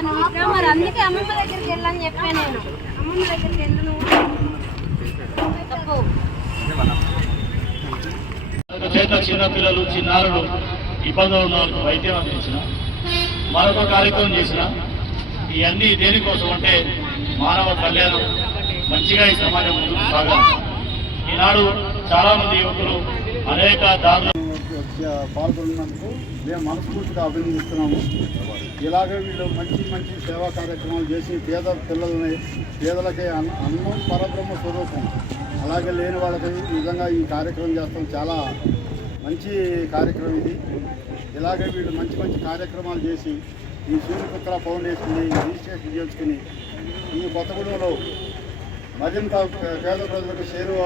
మరి అందుకే అమ్మమ్మ దగ్గరికి వెళ్ళని చెప్పాను నేను. అమ్మమ్మ దగ్గరికి వెళ్ళను తప్పు. చేత చిన్నపిల్లలు చిన్నారులు ఇబ్బందులు ఉన్న వాళ్ళకి వైద్యం అందించిన మరొక కార్యక్రమం చేసిన ఇవన్నీ దేనికోసం అంటే మానవ కళ్యాణం మంచిగా ఈ సమాజం ముందుకు సాగాలి. ఈనాడు చాలా మంది యువకులు అనేక దారులు పాల్గొన్నందుకు మేము మనస్ఫూర్తిగా అభినందిస్తున్నాము. ఇలాగే వీళ్ళు మంచి మంచి సేవా కార్యక్రమాలు చేసి పేద పిల్లల్ని పేదలకే అన్నం పరబ్రహ్మ స్వరూపం అలాగే లేని వాళ్ళకి నిజంగా ఈ కార్యక్రమం చేస్తాం. చాలా మంచి కార్యక్రమం ఇది. ఇలాగే వీళ్ళు మంచి మంచి కార్యక్రమాలు చేసి ఈ సూర్యపుత్ర ఫౌండేషన్ని రిజిస్ట్రేషన్ చేసుకుని ఈ కొత్తగూడెంలో మరింత పేద ప్రజలకు చేరువ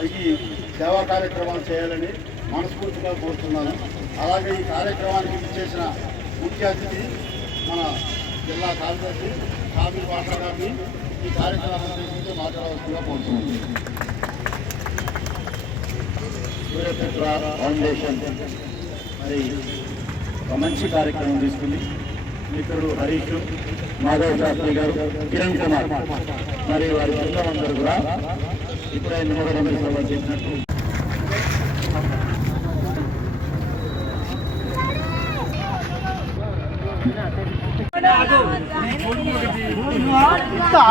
అయ్యి సేవా కార్యక్రమాలు చేయాలని మనస్ఫూర్తిగా కోరుతున్నాను. అలాగే ఈ కార్యక్రమానికి ఇచ్చేసిన ముఖ్య అతిథి మన జిల్లా కార్యదర్శి కాపీ భాష గారిని ఈ కార్యక్రమాన్ని గురించి మాట్లాడవలసిందిగా కోరుతున్నాను. సూర్యపుత్ర ఫౌండేషన్ మరి ఒక మంచి కార్యక్రమం తీసుకుంది. మిత్రుడు హరీష్, మాధవ్ శాస్త్రి గారు, కిరణ్ కుమార్ మరి వారి బృందమందరూ కూడా ఇప్పుడే నిమ్మగడ్డ సభ చేసినట్టు వాచ్